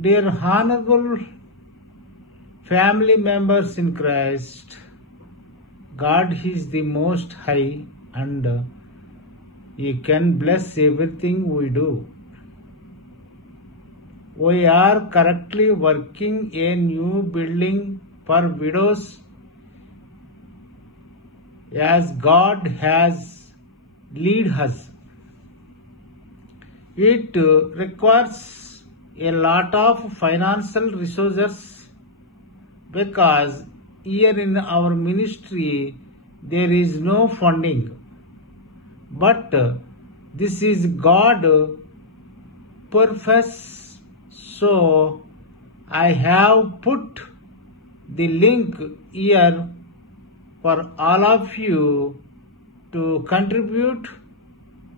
Dear honorable family members in Christ, God is the Most High and He can bless everything we do. We are currently working a new building for widows as God has led us. It requires a lot of financial resources because here in our ministry there is no funding. But this is God purpose, so I have put the link here for all of you to contribute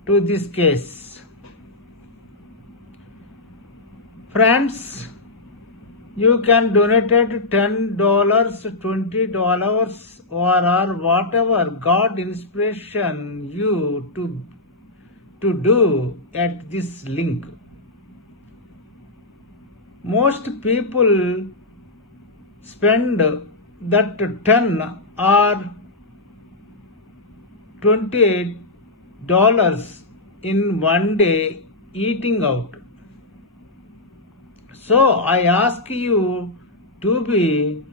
to this case. Friends, you can donate $10, $20 or whatever God inspiration you to do at this link. Most people spend that $10 or $28 in one day eating out. So I ask you to be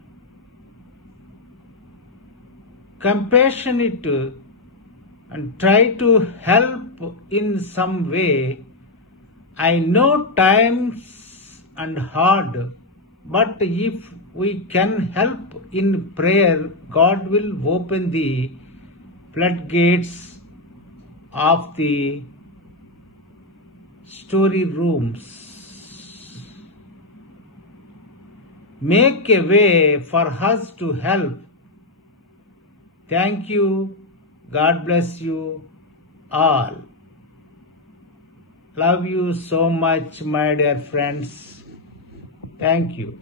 compassionate and try to help in some way. I know times and hard, but if we can help in prayer, God will open the floodgates of the story rooms. Make a way for us to help. Thank you. God bless you all. Love you so much, my dear friends. Thank you.